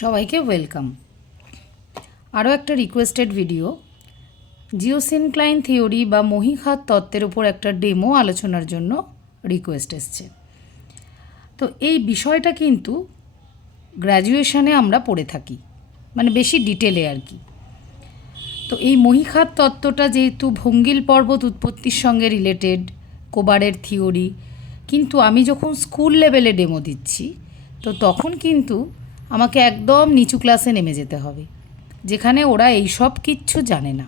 সবাইকে ওয়েলকাম। আরও একটা রিকোয়েস্টেড ভিডিও, জিওসিনক্লাইন থিওরি বা মহীখাত তত্ত্বের উপর একটা ডেমো আলোচনার জন্য রিকোয়েস্ট এসছে। তো এই বিষয়টা কিন্তু গ্র্যাজুয়েশনে আমরা পড়ে থাকি, মানে বেশি ডিটেলে আর কি। তো এই মহীখাত তত্ত্বটা যেহেতু ভঙ্গিল পর্বত উৎপত্তির সঙ্গে রিলেটেড, কোবারের থিওরি, কিন্তু আমি যখন স্কুল লেভেলে ডেমো দিচ্ছি তো তখন কিন্তু আমাকে একদম নিচু ক্লাসে নেমে যেতে হবে, যেখানে ওরা এই সব কিচ্ছু জানে না।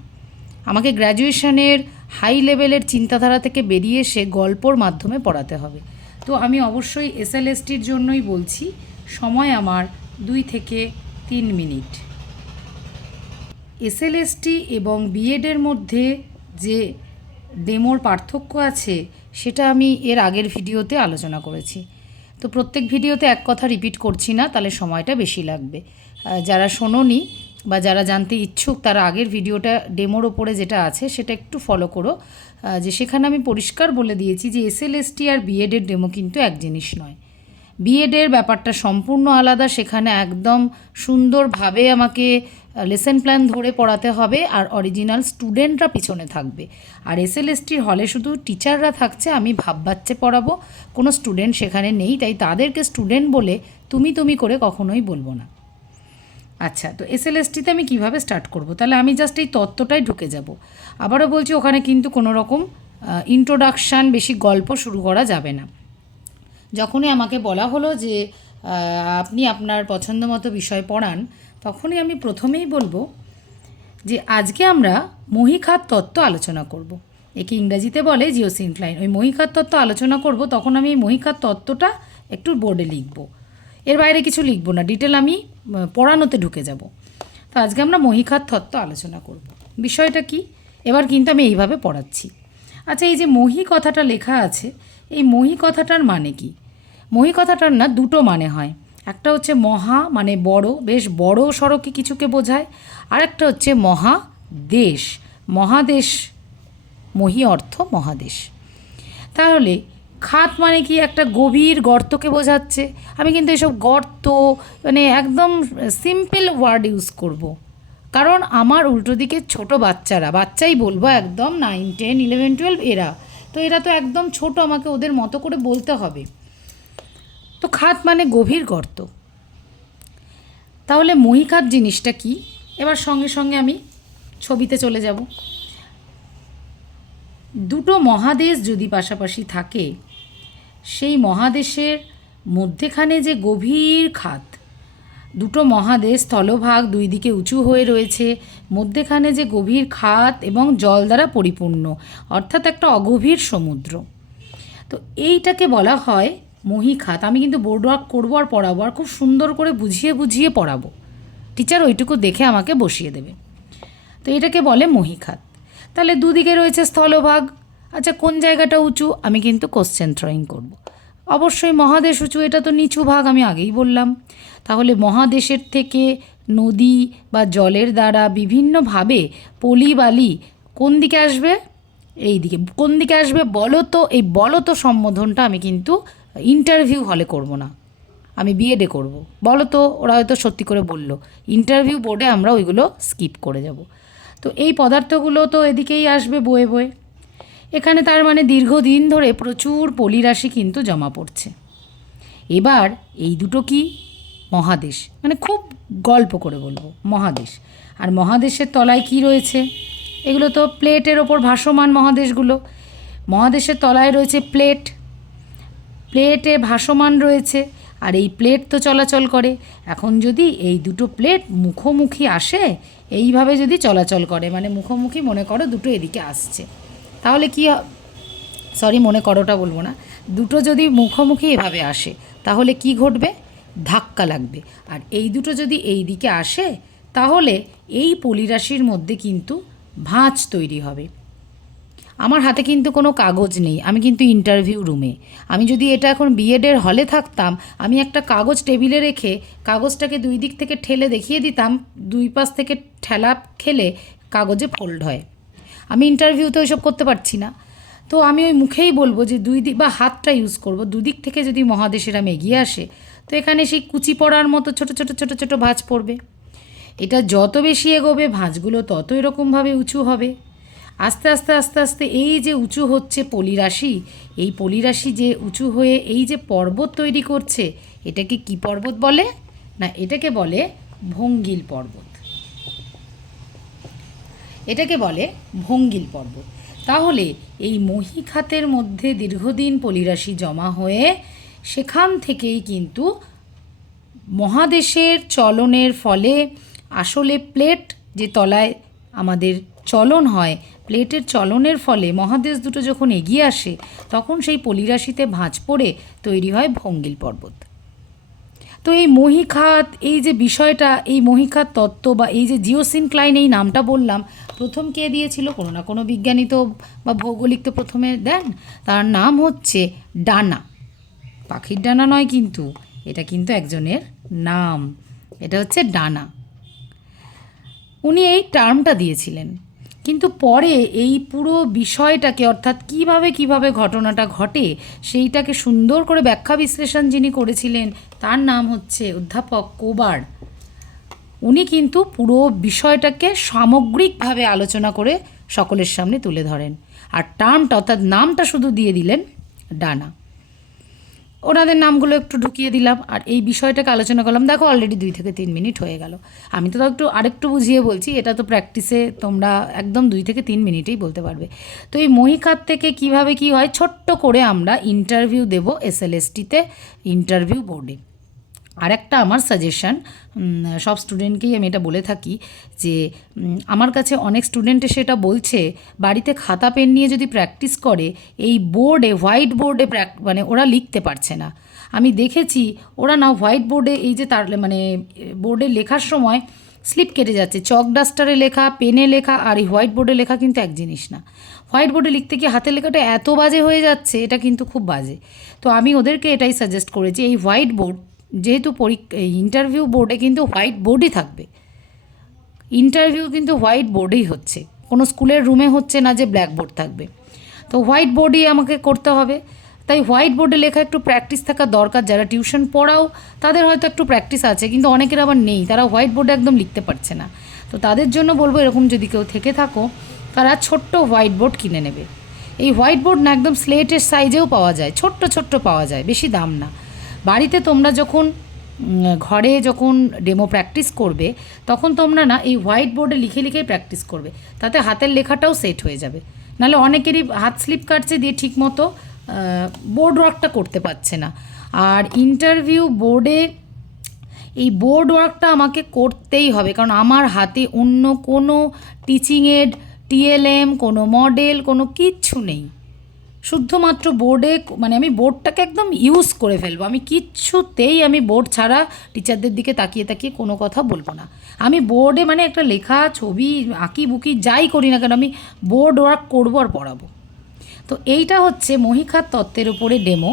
আমাকে গ্র্যাজুয়েশনের হাই লেভেলের চিন্তাধারা থেকে বেরিয়ে এসে গল্পর মাধ্যমে পড়াতে হবে। তো আমি অবশ্যই এসএলএসটির জন্যই বলছি, সময় আমার 2 থেকে 3 মিনিট। এসএলএসটি এবং বিএডের মধ্যে যে ডেমোর পার্থক্য আছে সেটা আমি এর আগের ভিডিওতে আলোচনা করেছি। তো প্রত্যেক ভিডিওতে এক কথা রিপিট করছি না, তাহলে সময়টা বেশি লাগবে। যারা শোনোনি বা যারা জানতে ইচ্ছুক তারা আগের ভিডিওটা ডেমোর ওপরে যেটা আছে সেটা একটু ফলো করো, যে সেখানে আমি পরিষ্কার বলে দিয়েছি যে এসএলএসটি আর বিএডের ডেমো কিন্তু এক জিনিস নয়। বিএডের ব্যাপারটা সম্পূর্ণ আলাদা, সেখানে একদম সুন্দরভাবে আমাকে লেসন প্ল্যান ধরে পড়াতে হবে আর অরিজিনাল স্টুডেন্টরা পিছনে থাকবে। আর এসএলএসটির হলে শুধু টিচাররা থাকছে, আমি ভাববাচ্চে পড়াবো, কোনো স্টুডেন্ট সেখানে নেই, তাই তাদেরকে স্টুডেন্ট বলে তুমি করে কখনোই বলবো না। আচ্ছা, তো এসএলএসটিতে আমি কিভাবে স্টার্ট করব? তাহলে আমি জাস্ট এই তত্ত্বটাই ঢুকে যাব। আবারও বলছি, ওখানে কিন্তু কোনো রকম ইন্ট্রোডাকশান, বেশি গল্প শুরু করা যাবে না। যখনই আমাকে বলা হলো যে আপনি আপনার পছন্দ মতো বিষয় পড়ান, তখনই আমি প্রথমেই বলবো যে আজকে আমরা মহীখাত তত্ত্ব আলোচনা করব। একে ইংরাজিতে বলে জিওসিনক্লাইন। ওই মহীখাত তত্ত্ব আলোচনা করব, তখন আমি এই মহীখাত তত্ত্বটা একটু বোর্ডে লিখব, এর বাইরে কিছু লিখব না, ডিটেল আমি পড়ানোতে ঢুকে যাব। তো আজকে আমরা মহীখাত তত্ত্ব আলোচনা করব। বিষয়টা কি, এবার কিন্তু আমি এইভাবে পড়াচ্ছি। আচ্ছা, এই যে মহী কথাটা লেখা আছে, এই মহী কথাটার মানে কি? মহী কথাটার না দুটো মানে হয়। একটা হচ্ছে মহা, মানে বড়, বেশ বড় সড়কে কিছুকে বোঝায়। আর একটা হচ্ছে মহাদেশ, মহাদেশ, মহী অর্থ মহাদেশ। তাহলে খাত মানে কি? একটা গভীর গর্তকে বোঝাচ্ছে। আমি কিন্তু এসব গর্ত মানে একদম সিম্পল ওয়ার্ড ইউজ করব, কারণ আমার উল্টো দিকে ছোট বাচ্চাই বলবো, একদম 9, 10, 11, 12 এরা তো একদম ছোট, আমাকে ওদের মতো করে বলতে হবে। তো খাত মানে গভীর গর্ত। তাহলে মহীখাত জিনিসটা কি? এবার সঙ্গে সঙ্গে আমি ছবিতে চলে যাব। দুটো মহাদেশ যদি পাশাপাশি থাকে, সেই মহাদেশের মধ্যেখানে যে গভীর খাত, দুটো মহাদেশ স্থলভাগ দুই দিকে উঁচু হয়ে রয়েছে, মধ্যেখানে যে গভীর খাত এবং জল দ্বারা পরিপূর্ণ, অর্থাৎ একটা অগভীর সমুদ্র, তো এইটাকে বলা হয় মহীখাত। আমি কিন্তু বোর্ড ওয়ার্ক করবো আর পড়াবো, আর খুব সুন্দর করে বুঝিয়ে বুঝিয়ে পড়াবো, টিচার ওইটুকু দেখে আমাকে বসিয়ে দেবে। তো এটাকে বলে মহীখাত। তাহলে দুদিকে রয়েছে স্থলভাগ। আচ্ছা, কোন জায়গাটা উঁচু? আমি কিন্তু কোশ্চেন থ্রোয়িং করব। অবশ্যই মহাদেশ উঁচু, এটা তো নিচু ভাগ, আমি আগেই বললাম। তাহলে মহাদেশের থেকে নদী বা জলের দ্বারা বিভিন্নভাবে পলি বালি কোন দিকে আসবে? এই দিকে। কোন দিকে আসবে বলো তো? এই বলো তো সম্বোধনটা আমি কিন্তু ইন্টারভিউ হলে করব না, আমি বিএডে করব। বলো তো, ওরা হয়তো সত্যি করে বলল, ইন্টারভিউ বোর্ডে আমরা ওইগুলো স্কিপ করে যাব। তো এই পদার্থগুলো তো এদিকেই আসবে বয়ে বয়ে। এখানে তার মানে দীর্ঘদিন ধরে প্রচুর পলিরাশি কিন্তু জমা পড়ছে। এবার এই দুটো কি? মহাদেশ, মানে খুব গল্প করে বলবো, মহাদেশ। আর মহাদেশের তলায় কি রয়েছে? এগুলো তো প্লেটের ওপর ভাসমান মহাদেশগুলো। মহাদেশের তলায় রয়েছে প্লেট, প্লেটে ভাসমান রয়েছে, আর এই প্লেট তো চলাচল করে। এখন যদি এই দুটো প্লেট মুখোমুখি আসে, এইভাবে যদি চলাচল করে, মানে মুখোমুখি, মনে করো দুটো এদিকে আসছে, তাহলে কি? সরি, মনে করোটা বলবো না, দুটো যদি মুখোমুখি এভাবে আসে তাহলে কি ঘটবে? ধাক্কা লাগবে। আর এই দুটো যদি এই দিকে আসে, তাহলে এই পলিরাশির মধ্যে কিন্তু ভাঁজ তৈরি হবে। আমার হাতে কিন্তু কোনো কাগজ নেই, আমি কিন্তু ইন্টারভিউ রুমে। আমি যদি এটা এখন বিএডের হলে থাকতাম, আমি একটা কাগজ টেবিলে রেখে কাগজটাকে দুই দিক থেকে ঠেলে দেখিয়ে দিতাম, দুই পাশ থেকে ঠেলা খেলে কাগজে ফোল্ড হয়। আমি ইন্টারভিউতে ওইসব করতে পারছি না, তো আমি ওই মুখেই বলবো যে দুই দিক, বা হাতটা ইউজ করব, দুদিক থেকে যদি মহাদেশের আমি এগিয়ে আসে, তো এখানে সেই কুচি পড়ার মতো ছোট ছোট ছোট ছোট ভাঁজ পড়বে। এটা যত বেশি এগোবে ভাঁজগুলো তত এরকমভাবে উঁচু হবে। আস্তে আস্তে আস্তে আস্তে এই যে উঁচু হচ্ছে পলিরাশি, এই পলিরাশি যে উঁচু হয়ে এই যে পর্বত তৈরি করছে, এটাকে কি পর্বত বলে? না, এটাকে বলে ভঙ্গিল পর্বত। এটাকে বলে ভঙ্গিল পর্বত। তাহলে এই মহীখাতের মধ্যে দীর্ঘদিন পলিরাশি জমা হয়ে সেখান থেকেই কিন্তু মহাদেশের চলনের ফলে আসলে প্লেট যে তলায় আমাদের চলন হয়, প্লেটের চলনের ফলে মহাদেশ দুটো যখন এগিয়ে আসে তখন সেই পলিরাশিতে ভাঁজ পড়ে তৈরি হয় ভঙ্গিল পর্বত। তো এই মহীখাত, এই যে বিষয়টা, এই মহীখাত তত্ত্ব বা এই যে জিওসিনক্লাইন, এই নামটা বললাম, প্রথম কে দিয়েছিল? কোনো না কোনো বিজ্ঞানী তো বা ভৌগোলিক তো প্রথমে দেন। তার নাম হচ্ছে ডানা। পাখির ডানা নয় কিন্তু, এটা কিন্তু একজনের নাম, এটা হচ্ছে ডানা। উনি এই টার্মটা দিয়েছিলেন, কিন্তু পরে এই পুরো বিষয়টাকে, অর্থাৎ কিভাবে ঘটনাটা ঘটে সেইটাকে সুন্দর করে ব্যাখ্যা বিশ্লেষণ যিনি করেছিলেন তার নাম হচ্ছে অধ্যাপক কোবার্ড। উনি কিন্তু পুরো বিষয়টাকে সামগ্রিকভাবে আলোচনা করে সকলের সামনে তুলে ধরেন, আর টার্মটা অর্থাৎ নামটা শুধু দিয়ে দিলেন ডানা। ওনাদের নামগুলো একটু ঢুকিয়ে দিলাম আর এই বিষয়টাকে আলোচনা করলাম। দেখো অলরেডি 2 থেকে 3 মিনিট হয়ে গেল। আমি তো আরেকটু বুঝিয়ে বলছি, এটা তো প্র্যাকটিসে তোমরা একদম 2 থেকে 3 মিনিটেই বলতে পারবে। তো এই মহীখাত থেকে কিভাবে কি হয়, ছোট্ট করে আমরা ইন্টারভিউ দেব SLSTতে, ইন্টারভিউ বোর্ডে। আর একটা আমার সাজেশান, সব স্টুডেন্টকেই আমি এটা বলে থাকি যে আমার কাছে অনেক স্টুডেন্ট এসে এটা বলছে, বাড়িতে খাতা পেন নিয়ে যদি প্র্যাকটিস করে এই বোর্ডে, হোয়াইট বোর্ডে মানে ওরা লিখতে পারছে না। আমি দেখেছি ওরা না হোয়াইট বোর্ডে এই যে তার মানে বোর্ডে লেখার সময় স্লিপ কেটে যাচ্ছে। চক ডাস্টারে লেখা, পেনে লেখা আর এই হোয়াইট বোর্ডে লেখা কিন্তু এক জিনিস না। হোয়াইট বোর্ডে লিখতে গিয়ে হাতের লেখাটা এত বাজে হয়ে যাচ্ছে, এটা কিন্তু খুব বাজে। তো আমি ওদেরকে এটাই সাজেস্ট করেছি, এই হোয়াইট বোর্ড, যেহেতু ইন্টারভিউ বোর্ডে কিন্তু হোয়াইট বোর্ডই থাকবে, ইন্টারভিউ কিন্তু হোয়াইট বোর্ডেই হচ্ছে, কোনো স্কুলের রুমে হচ্ছে না যে ব্ল্যাক বোর্ড থাকবে। তো হোয়াইট বোর্ডই আমাকে করতে হবে। তাই হোয়াইট বোর্ডে লেখা একটু প্র্যাকটিস থাকা দরকার। যারা টিউশন পড়াও তাদের হয়তো একটু প্র্যাকটিস আছে, কিন্তু অনেকের আবার নেই, তারা হোয়াইট বোর্ডে একদম লিখতে পারছে না। তো তাদের জন্য বলবো, এরকম যদি কেউ থেকে থাকো, তারা ছোট্ট হোয়াইট বোর্ড কিনে নেবে। এই হোয়াইট বোর্ড না একদম স্লেটের সাইজেও পাওয়া যায়, ছোট্ট ছোট্ট পাওয়া যায়, বেশি দাম না। বাড়িতে তোমরা যখন ঘরে যখন ডেমো প্র্যাকটিস করবে তখন তোমরা না এই হোয়াইট বোর্ডে লিখে লিখেই প্র্যাকটিস করবে, তাতে হাতের লেখাটাও সেট হয়ে যাবে। নাহলে অনেকেরই হাত স্লিপ কাটছে দিয়ে ঠিকমতো বোর্ড ওয়ার্কটা করতে পারছে না। আর ইন্টারভিউ বোর্ডে এই বোর্ড ওয়ার্কটা আমাকে করতেই হবে, কারণ আমার হাতে অন্য কোনো টিচিং এড, TLM, কোনো মডেল, কোনো কিচ্ছু নেই। শুধুমাত্র বোর্ডে, মানে আমি বোর্ডটাকে একদম ইউজ করে ফেলবো। আমি কিচ্ছুতেই আমি বোর্ড ছাড়া টিচারদের দিকে তাকিয়ে তাকিয়ে কোনো কথা বলবো না। আমি বোর্ডে মানে একটা লেখা, ছবি, আঁকি বুকি যাই করি না কেন, আমি বোর্ড ওয়ার্ক করবো আর পড়াবো। তো এইটা হচ্ছে মহীখাত তত্ত্বের উপরে ডেমো,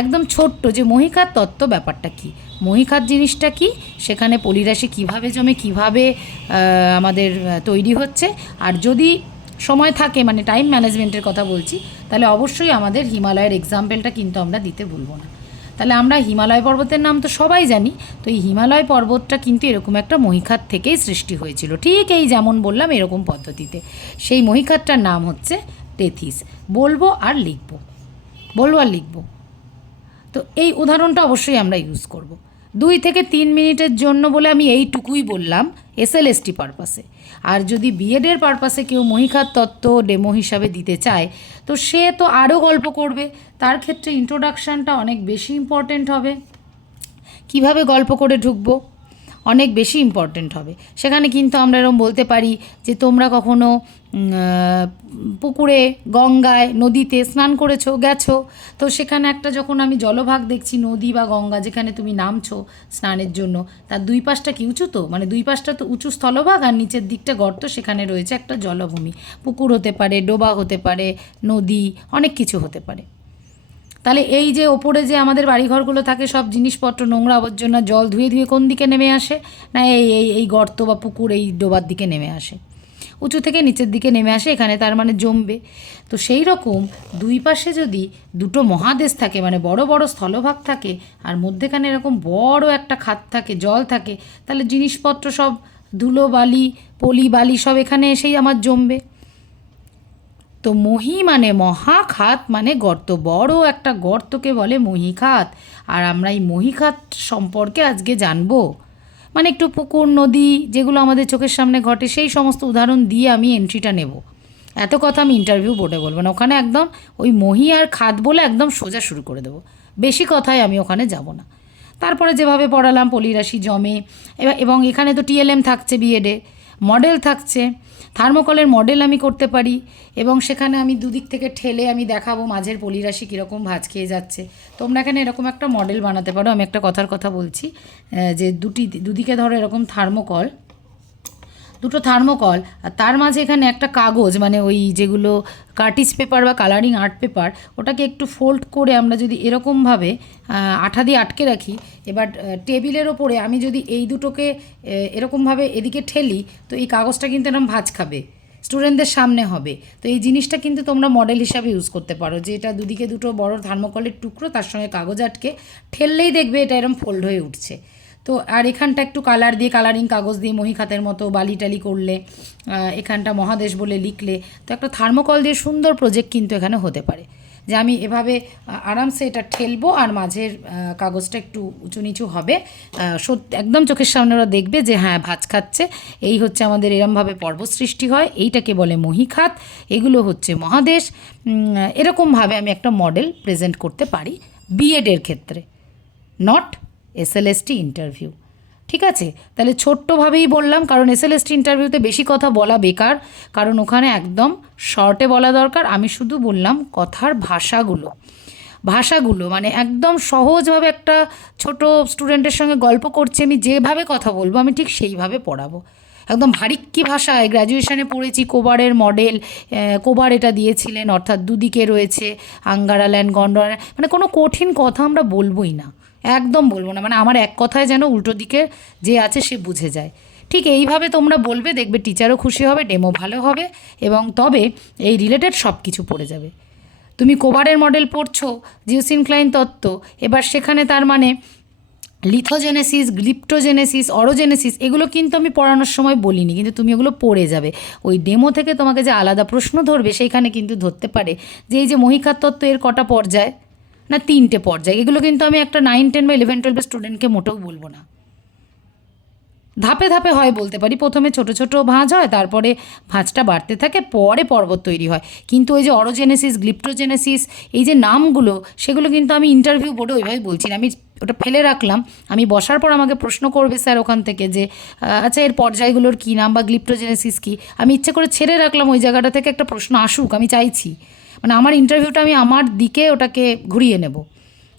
একদম ছোট্ট, যে মহীখাত তত্ত্ব ব্যাপারটা কি, মহীখাত জিনিসটা কি, সেখানে পলিরাশি কিভাবে জমে, কিভাবে আমাদের তৈরি হচ্ছে। আর যদি সময় থাকে, মানে টাইম ম্যানেজমেন্টের কথা বলছি, তাহলে অবশ্যই আমাদের হিমালয়ের এক্সাম্পলটা কিন্তু আমরা দিতে ভুলবো না। তাহলে আমরা হিমালয় পর্বতের নাম তো সবাই জানি, তো এই হিমালয় পর্বতটা কিন্তু এরকম একটা মহীখাত থেকেই সৃষ্টি হয়েছিল, ঠিক এই যেমন বললাম এরকম পদ্ধতিতে। সেই মহীখাতটার নাম হচ্ছে টেথিস। বলবো আর লিখবো, বলবো আর লিখবো। তো এই উদাহরণটা অবশ্যই আমরা ইউজ করব। 2 থেকে 3 মিনিটের জন্য বলে আমি এইটুকুই বললাম SLST পারপাসে। আর যদি বিএডের পারপাসে কেউ মহীখাত তত্ত্ব ডেমো হিসাবে দিতে চায়, তো সে তো আরও গল্প করবে, তার ক্ষেত্রে ইন্ট্রোডাকশানটা অনেক বেশি ইম্পর্ট্যান্ট হবে। কিভাবে গল্প করে ঢুকবো অনেক বেশি ইম্পর্ট্যান্ট হবে। সেখানে কিন্তু আমরা এরকম বলতে পারি যে তোমরা কখনো পুকুরে, গঙ্গায়, নদীতে স্নান করেছো, গেছো, তো সেখানে একটা যখন আমি জলভাগ দেখছি, নদী বা গঙ্গা যেখানে তুমি নামছো স্নানের জন্য, তার 2 পাশটা কি উঁচু, তো মানে 2 পাশটা তো উঁচু স্থলভাগ আর নিচের দিকটা গর্ত, সেখানে রয়েছে একটা জলভূমি। পুকুর হতে পারে, ডোবা হতে পারে, নদী, অনেক কিছু হতে পারে। তাহলে এই যে ওপরে যে আমাদের বাড়িঘরগুলো থাকে, সব জিনিসপত্র, নোংরা আবর্জনা, জল ধুয়ে ধুয়ে কোন দিকে নেমে আসে, না এই এই এই গর্ত বা পুকুর, এই ডোবার দিকে নেমে আসে। উঁচু থেকে নিচের দিকে নেমে আসে, এখানে তার মানে জমবে। তো সেই রকম দুই পাশে যদি দুটো মহাদেশ থাকে, মানে বড় বড় স্থলভাগ থাকে, আর মধ্যেখানে এরকম বড় একটা খাত থাকে, জল থাকে, তাহলে জিনিসপত্র সব ধুলো বালি, পলি বালি সব এখানে এসেই আমার জমবে। তো মহি মানে মহাখাত, মানে গর্ত, বড় একটা গর্তকে বলে মহীখাত। আর আমরা এই মহীখাত সম্পর্কে আজকে জানবো। মানে একটু পুকুর, নদী, যেগুলো আমাদের চোখের সামনে ঘটে, সেই সমস্ত উদাহরণ দিয়ে আমি এন্ট্রিটা নেব। এত কথা আমি ইন্টারভিউ বোর্ডে বলবো না, ওখানে একদম ওই মহি আর খাত বলে একদম সোজা শুরু করে দেবো। বেশি কথায় আমি ওখানে যাব না। তারপরে যেভাবে পড়ালাম, পলিরাশি জমে, এবং এখানে তো টিএলএম থাকছে, বিএডে মডেল থাকছে, থার্মোকলের মডেল আমি করতে পারি, এবং সেখানে আমি দুদিক থেকে ঠেলে আমি দেখাবো মাঝের পলিরাশি কীরকম ভাঁজ খেয়ে যাচ্ছে। তোমরা এখানে এরকম একটা মডেল বানাতে পারো। আমি একটা কথার কথা বলছি, যে দুদিকে ধরো এরকম থার্মোকল, দুটো থার্মোকল, আর তার মাঝে এখানে একটা কাগজ, মানে ওই যেগুলো কার্টিজ পেপার বা কালারিং আর্ট পেপার, ওটাকে একটু ফোল্ড করে আমরা যদি এরকমভাবে আঠা দিয়ে আটকে রাখি, এবার টেবিলের ওপরে আমি যদি এই দুটোকে এরকমভাবে এদিকে ঠেলি, তো এই কাগজটা কিন্তু এরকম ভাঁজ খাবে, স্টুডেন্টদের সামনে হবে। তো এই জিনিসটা কিন্তু তোমরা মডেল হিসাবে ইউজ করতে পারো, যে এটা দুদিকে দুটো বড় থার্মোকলের টুকরো, তার সঙ্গে কাগজ আটকে ঠেললেই দেখবে এটা এরকম ফোল্ড হয়ে উঠছে। তো আর এখানটা একটু কালার দিয়ে, কালারিং কাগজ দিয়ে মহীখাতের মতো বালি টালি করলে, এখানটা মহাদেশ বলে লিখলে, তো একটা থার্মোকল দিয়ে সুন্দর প্রজেক্ট কিন্তু এখানে হতে পারে। যে আমি এভাবে আরামসে এটা ঠেলবো, আর মাঝের কাগজটা একটু উঁচু নিচু হবে, একদম চোখের সামনে ওরা দেখবে যে হ্যাঁ ভাঁজ খাচ্ছে। এই হচ্ছে আমাদের এরমভাবে পর্বত সৃষ্টি হয়, এইটাকে বলে মহীখাত, এগুলো হচ্ছে মহাদেশ। এরকমভাবে আমি একটা মডেল প্রেজেন্ট করতে পারি বিএডের ক্ষেত্রে, নট এসএলএসটি ইন্টারভিউ। ঠিক আছে, তাহলে ছোট্টভাবেই বললাম, কারণ এসএলএসটি ইন্টারভিউতে বেশি কথা বলা বেকার, কারণ ওখানে একদম শর্টে বলা দরকার। আমি শুধু বললাম কথার ভাষাগুলো মানে একদম সহজভাবে একটা ছোট স্টুডেন্টের সঙ্গে গল্প করছি, আমি যেভাবে কথা বলবো আমি ঠিক সেইভাবে পড়াবো। একদম ভারিক্কি ভাষায়, গ্র্যাজুয়েশনে পড়েছি কোবারের মডেল, কোবার এটা দিয়েছিলেন, অর্থাৎ দুদিকে রয়েছে আঙ্গারা ল্যান্ড, গন্ডোরা, মানে কোনো কঠিন কথা আমরা বলবোই না, একদম বলবো না। মানে আমার এক কথায় যেন উল্টো দিকে যে আছে সে বুঝে যায়। ঠিক এইভাবে তোমরা বলবে, দেখবে টিচারও খুশি হবে, ডেমো ভালো হবে, এবং তবে এই রিলেটেড সব কিছু পড়ে যাবে। তুমি কোবারের মডেল পড়ছো, জিওসিনক্লাইন তত্ত্ব, এবার সেখানে তার মানে লিথোজেনেসিস, গ্লিপ্টোজেনেসিস, অরোজেনেসিস, এগুলো কিন্তু আমি পড়ানোর সময় বলিনি, কিন্তু তুমি ওগুলো পড়ে যাবে। ওই ডেমো থেকে তোমাকে যে আলাদা প্রশ্ন ধরবে, সেইখানে কিন্তু ধরতে পারে যে এই যে মহীখাত তত্ত্ব, এর কটা পর্যায়, না 3টে পর্যায়। এগুলো কিন্তু আমি একটা 9, 10 বা 11, 12 স্টুডেন্টকে মোটেও বলবো না। ধাপে ধাপে হয় বলতে পারি, প্রথমে ছোট ছোট ভাঁজ হয়, তারপরে ভাঁজটা বাড়তে থাকে, পরে পর্বত তৈরি হয়। কিন্তু ওই যে অরোজেনেসিস, গ্লিপ্টোজেনেসিস, এই যে নামগুলো, সেগুলো কিন্তু আমি ইন্টারভিউ বোর্ডে ওইভাবে বলছি না, আমি ওটা ফেলে রাখলাম। আমি বসার পর আমাকে প্রশ্ন করবে স্যার ওখান থেকে যে আচ্ছা এর পর্যায়গুলোর কী নাম, বা গ্লিপ্টোজেনেসিস কী, আমি ইচ্ছে করে ছেড়ে রাখলাম ওই জায়গাটা থেকে একটা প্রশ্ন আসুক, আমি চাইছি। মানে আমার ইন্টারভিউটা আমি আমার দিকে ওটাকে ঘুরিয়ে নেব।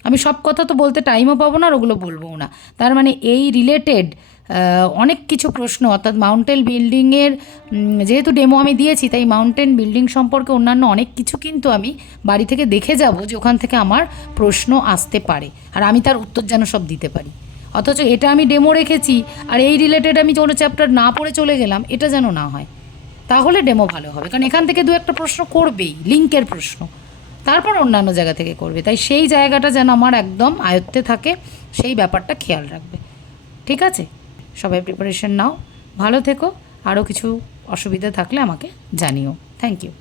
আমি সব কথা তো বলতে টাইমও পাবো না, আর ওগুলো বলবোও না। তার মানে এই রিলেটেড অনেক কিছু প্রশ্ন, অর্থাৎ মাউন্টেন বিল্ডিংয়ের, যেহেতু ডেমো আমি দিয়েছি, তাই মাউন্টেন বিল্ডিং সম্পর্কে অন্যান্য অনেক কিছু কিন্তু আমি বাড়ি থেকে দেখে যাব, যে ওখান থেকে আমার প্রশ্ন আসতে পারে, আর আমি তার উত্তর যেন সব দিতে পারি। অথচ এটা আমি ডেমো রেখেছি, আর এই রিলেটেড আমি কোনো চ্যাপ্টার না পড়ে চলে গেলাম, এটা যেন না হয়। তাহলে ডেমো ভালো হবে, কারণ এখান থেকে 2-একটা প্রশ্ন করবেই, লিঙ্কের প্রশ্ন, তারপর অন্যান্য জায়গা থেকে করবে। তাই সেই জায়গাটা যেন আমার একদম আয়ত্তে থাকে, সেই ব্যাপারটা খেয়াল রাখবে। ঠিক আছে, সবাই প্রিপারেশন নাও, ভালো থেকো। আরও কিছু অসুবিধা থাকলে আমাকে জানিও। Thank you.